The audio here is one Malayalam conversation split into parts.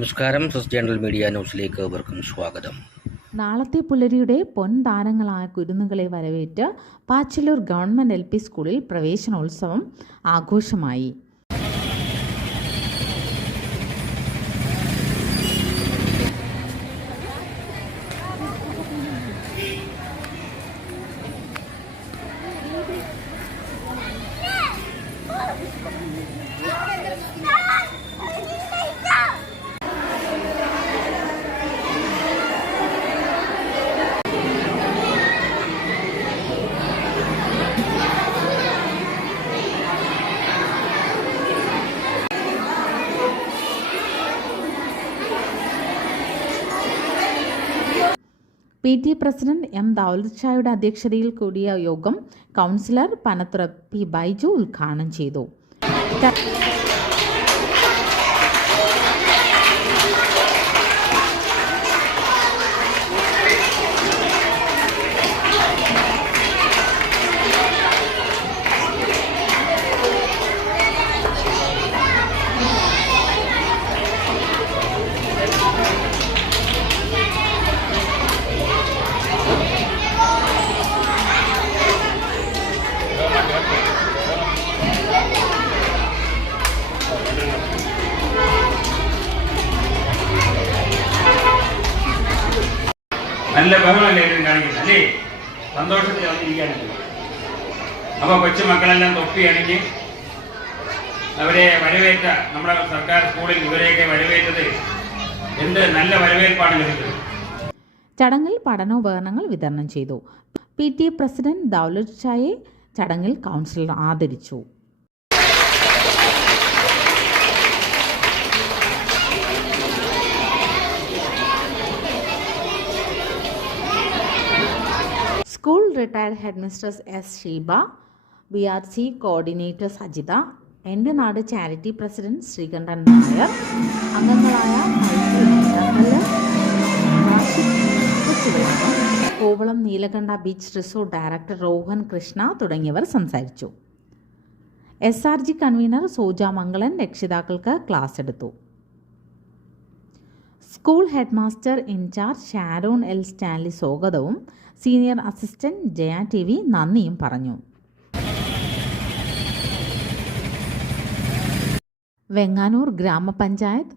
നമസ്കാരം. ഫസ്റ്റ് ജനറൽ മീഡിയ ന്യൂസിലേക്ക് അവർക്കും സ്വാഗതം. നാളത്തെ പുലരിയുടെ പൊൻതാരങ്ങളായ കുരുന്നുകളെ വരവേറ്റ് പാച്ചല്ലൂർ ഗവൺമെൻറ് LP സ്കൂളിൽ പ്രവേശനോത്സവം ആഘോഷമായി. PT president M. ദൗലത്ത് ഷായുടെ അധ്യക്ഷതയിൽ കൂടിയ യോഗം കൗൺസിലർ പനത്തുറ P. ബൈജു ഉദ്ഘാടനം ചെയ്തു. നല്ല ബഹളമല്ലേ കാണിക്കുന്നത് അല്ലേ? സന്തോഷത്തിൽ വന്നിരിക്കാനല്ലേ? അപ്പോൾ കൊച്ചുമക്കളെല്ലാം തൊപ്പി അണിഞ്ഞ് അവരെ വരവേറ്റ നമ്മുടെ സർക്കാർ സ്കൂളിൽ ഇവരെയൊക്കെ വരവേറ്റത് എന്ത് നല്ല വരവേൽപ്പാണ് ലഭിച്ചത്. ചടങ്ങിൽ പഠനോപകരണങ്ങൾ വിതരണം ചെയ്തു. PT പ്രസിഡന്റ് ദൗലത്ത് ഷായെ ചടങ്ങിൽ കൗൺസിലർ ആദരിച്ചു. School retired head mistress S. Sheeba, BRC coordinator Sajitha, എൻ്റെ നാട് ചാരിറ്റി പ്രസിഡന്റ് ശ്രീകണ്ഠൻ നായർ, അംഗങ്ങളായ Kovalam Neelakanta beach resort director Rohan Krishna തുടങ്ങിയവർ സംസാരിച്ചു. SRG കൺവീനർ സോജ മംഗളൻ രക്ഷിതാക്കൾക്ക് ക്ലാസ് എടുത്തു. School head master in charge Sharon L. Stanley സ്വാഗതവും സീനിയർ അസിസ്റ്റന്റ് ജയ TV നന്ദിയും പറഞ്ഞു. വെങ്ങാനൂർ ഗ്രാമപഞ്ചായത്ത്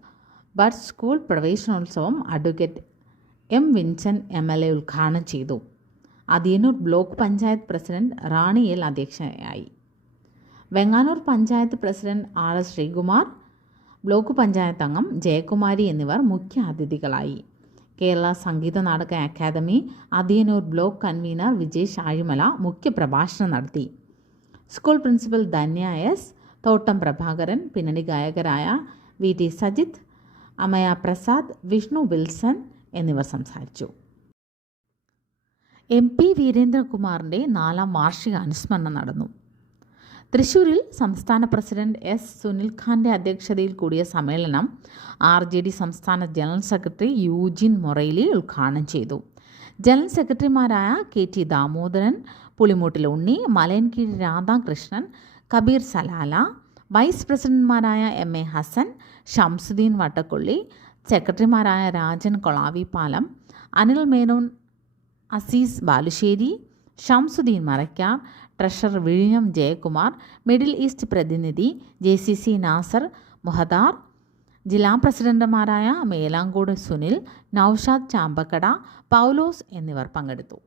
ബഡ്സ് സ്കൂൾ പ്രവേശനോത്സവം അഡ്വക്കേറ്റ് M. വിൻസൻ MLA ഉദ്ഘാടനം ചെയ്തു. Athiyannoor block panchayat president Rani L. അധ്യക്ഷയായി. Venganoor panchayat president RS. Sreekumar, block panchayat അംഗം ജയകുമാരി എന്നിവർ മുഖ്യ അതിഥികളായി. Kerala Sangeetha Nataka academy Athiyannoor block convener Vijesh Azhimala മുഖ്യ പ്രഭാഷണം നടത്തി. School principal Dhanya S. Thottam Prabhakaran, പിന്നണി ഗായകരായ VT സജിത്ത്, അമയ പ്രസാദ്, വിഷ്ണു വിൽസൺ എന്നിവർ സംസാരിച്ചു. MP വീരേന്ദ്രകുമാറിൻ്റെ 4ാം വാർഷിക അനുസ്മരണം നടന്നു. തൃശ്ശൂരിൽ സംസ്ഥാന പ്രസിഡന്റ് S. സുനിൽ ഖാൻ്റെ അധ്യക്ഷതയിൽ കൂടിയ സമ്മേളനം RJD സംസ്ഥാന ജനറൽ സെക്രട്ടറി യൂജിൻ മൊറൈലി ഉദ്ഘാടനം ചെയ്തു. ജനറൽ സെക്രട്ടറിമാരായ KT Damodaran, Pulimoottil Unni, Malayankeezhu Radhakrishnan, Kabeer Salalah, vice പ്രസിഡന്റുമാരായ MA ഹസൻ, ഷംസുദ്ദീൻ വട്ടക്കൊള്ളി, സെക്രട്ടറിമാരായ രാജൻ കൊളാവിപ്പാലം, അനിൽ മേനോൻ, അസീസ് ബാലുശ്ശേരി, ഷംസുദ്ദീൻ മറയ്ക്കാർ, ട്രഷറർ വിഴിഞ്ഞം ജയകുമാർ, മിഡിൽ ഈസ്റ്റ് പ്രതിനിധി JCC നാസർ മുഹദാർ, ജില്ലാ പ്രസിഡന്റുമാരായ മേലാങ്കോട് സുനിൽ, നൌഷാദ് ചാമ്പക്കട, പൗലോസ് എന്നിവർ പങ്കെടുത്തു.